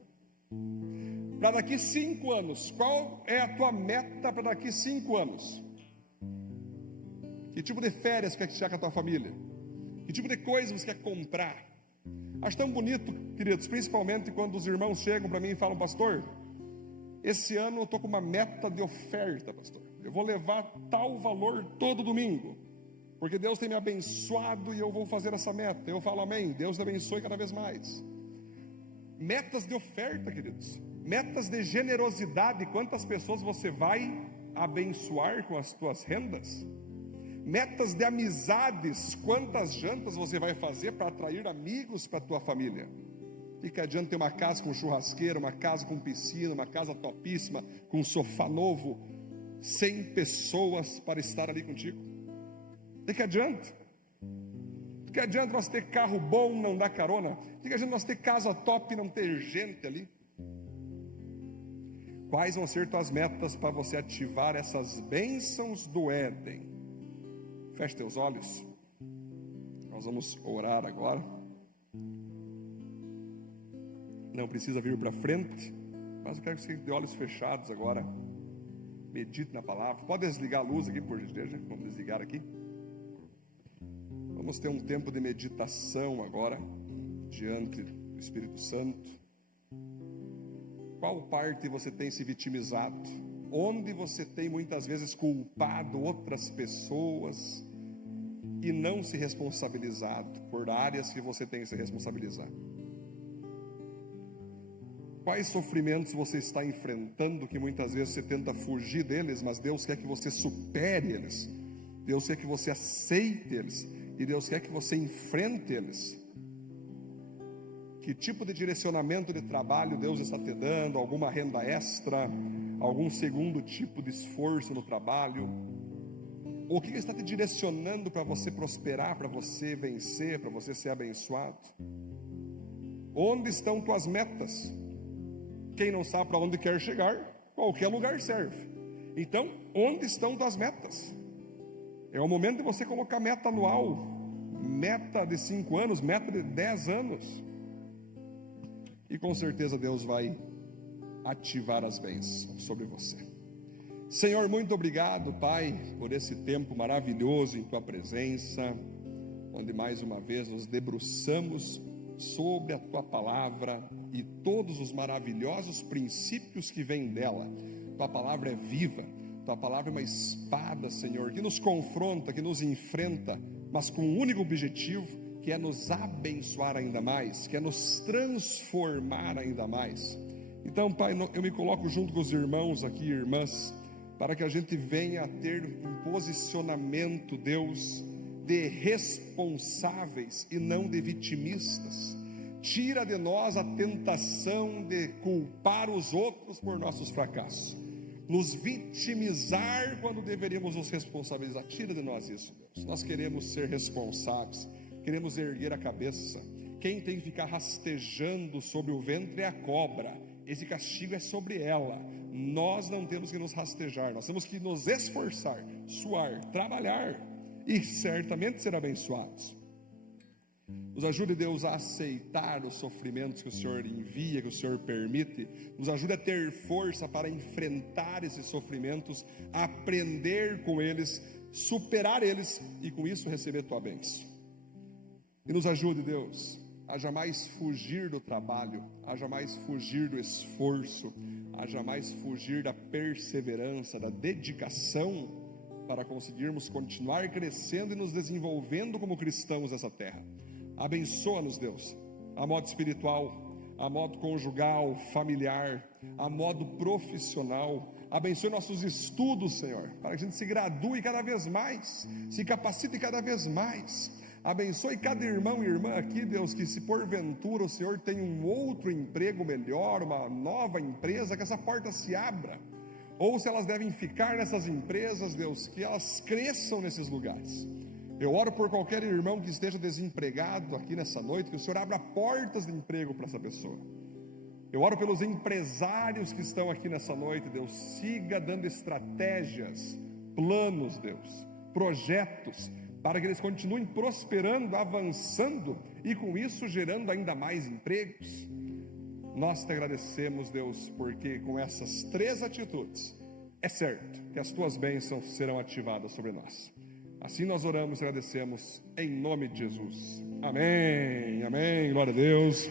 Para daqui 5 anos, qual é a tua meta para daqui 5 anos? Que tipo de férias quer tirar com a tua família? Que tipo de coisa você quer comprar? Acho tão bonito, queridos, principalmente quando os irmãos chegam para mim e falam: pastor, esse ano eu estou com uma meta de oferta, pastor. Eu vou levar tal valor todo domingo, porque Deus tem me abençoado e eu vou fazer essa meta. Eu falo amém, Deus te abençoe cada vez mais. Metas de oferta, queridos, metas de generosidade. Quantas pessoas você vai abençoar com as tuas rendas? Metas de amizades. Quantas jantas você vai fazer para atrair amigos para a tua família? E que adianta ter uma casa com churrasqueira, uma casa com piscina, uma casa topíssima, com um sofá novo, 100 pessoas para estar ali contigo? De que adianta? De que adianta nós ter carro bom, não dar carona? De que adianta nós ter casa top e não ter gente ali? Quais vão ser tuas metas para você ativar essas bênçãos do Éden? Feche teus olhos. Nós vamos orar agora. Não precisa vir para frente, mas eu quero que você de olhos fechados agora medite na palavra. Pode desligar a luz aqui, por gentileza. Vamos desligar aqui. Vamos ter um tempo de meditação agora diante do Espírito Santo. Qual parte você tem se vitimizado? Onde você tem muitas vezes culpado outras pessoas e não se responsabilizado por áreas que você tem que se responsabilizar? Quais sofrimentos você está enfrentando que muitas vezes você tenta fugir deles, mas Deus quer que você supere eles, Deus quer que você aceite eles, e Deus quer que você enfrente eles? Que tipo de direcionamento de trabalho Deus está te dando? Alguma renda extra? Algum segundo tipo de esforço no trabalho? O que está te direcionando para você prosperar, para você vencer, para você ser abençoado? Onde estão tuas metas? Quem não sabe para onde quer chegar, qualquer lugar serve. Então, onde estão tuas metas? É o momento de você colocar meta anual, meta de 5 anos, meta de 10 anos. E com certeza Deus vai ativar as bênçãos sobre você. Senhor, muito obrigado, Pai, por esse tempo maravilhoso em Tua presença, onde mais uma vez nos debruçamos sobre a Tua palavra e todos os maravilhosos princípios que vêm dela. Tua palavra é viva, Tua palavra é uma espada, Senhor, que nos confronta, que nos enfrenta, mas com um único objetivo, que é nos abençoar ainda mais, que é nos transformar ainda mais. Então, Pai, eu me coloco junto com os irmãos aqui, irmãs, para que a gente venha a ter um posicionamento, Deus, de responsáveis e não de vitimistas. Tira de nós a tentação de culpar os outros por nossos fracassos, nos vitimizar quando deveríamos nos responsabilizar. Tira de nós isso, Deus. Nós queremos ser responsáveis, queremos erguer a cabeça. Quem tem que ficar rastejando sobre o ventre é a cobra. Esse castigo é sobre ela. Nós não temos que nos rastejar, nós temos que nos esforçar, suar, trabalhar e certamente ser abençoados. Nos ajude, Deus, a aceitar os sofrimentos que o Senhor envia, que o Senhor permite. Nos ajude a ter força para enfrentar esses sofrimentos, aprender com eles, superar eles e com isso receber Tua bênção. E nos ajude, Deus, a jamais fugir do trabalho, a jamais fugir do esforço, a jamais fugir da perseverança, da dedicação, para conseguirmos continuar crescendo e nos desenvolvendo como cristãos nessa terra. Abençoa-nos, Deus, a modo espiritual, a modo conjugal, familiar, a modo profissional. Abençoe nossos estudos, Senhor, para que a gente se gradue cada vez mais, se capacite cada vez mais. Abençoe cada irmão e irmã aqui, Deus, que se porventura o Senhor tem um outro emprego melhor, uma nova empresa, que essa porta se abra. Ou se elas devem ficar nessas empresas, Deus, que elas cresçam nesses lugares. Eu oro por qualquer irmão que esteja desempregado aqui nessa noite, que o Senhor abra portas de emprego para essa pessoa. Eu oro pelos empresários que estão aqui nessa noite, Deus, siga dando estratégias, planos, Deus, projetos, para que eles continuem prosperando, avançando e com isso gerando ainda mais empregos. Nós te agradecemos, Deus, porque com essas 3 atitudes, é certo que as Tuas bênçãos serão ativadas sobre nós. Assim nós oramos e agradecemos em nome de Jesus. Amém, amém, glória a Deus.